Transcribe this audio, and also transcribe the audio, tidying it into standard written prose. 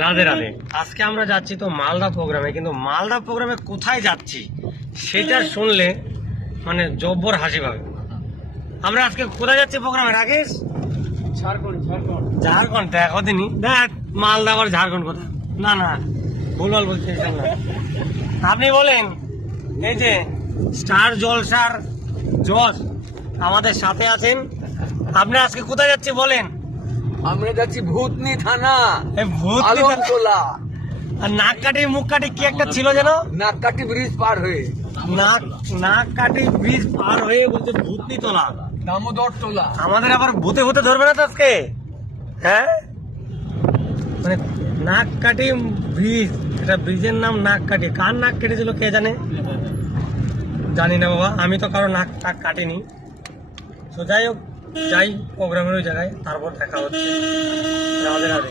রাধে রাধে। আজকে আমরা যাচ্ছি তো মালদা প্রোগ্রামে, কিন্তু মালদা প্রোগ্রামে কোথায় যাচ্ছি সেটা শুনলে মানে জব্বর হাসি পাবে। আমরা আজকে কোথায় যাচ্ছি প্রোগ্রামে রাকেশ? ঝাড়খণ্ড। দেখো দিনই দেখ মালদা আবার ঝাড়খণ্ড কোথায়? না না ভুলভাল বলছি না। আপনি বলেন। এই যে স্টার জলসার জজ আমাদের সাথে আছেন। আপনি আজকে কোথায় যাচ্ছি বলেন? আমরা যাচ্ছি ভূতনি থানা, এই ভূত আলমতলা। আর নাক কাটি মুখ কাটি কি একটা ছিল যেন? নাককাটি ব্রিজ পার হয়ে, নাক কাটি ব্রিজ পার হয়ে বলছে ভূতনি তোলা, দামোদর টোলা। আমাদের আবার ভূতে ভূতে ধরবে না তো আজকে? হ্যাঁ, মানে নাক কাটি ব্রিজ, এটা ব্রিজের নাম নাক কাটি। কার নাক কেটেছিল কে জানে? জানি না বাবা, আমি তো কারো নাক টাক কাটিনি। তো যাই হোক, যাই প্রোগ্রামের ওই জায়গায়, তারপর দেখা হচ্ছে। রাধে রাধে।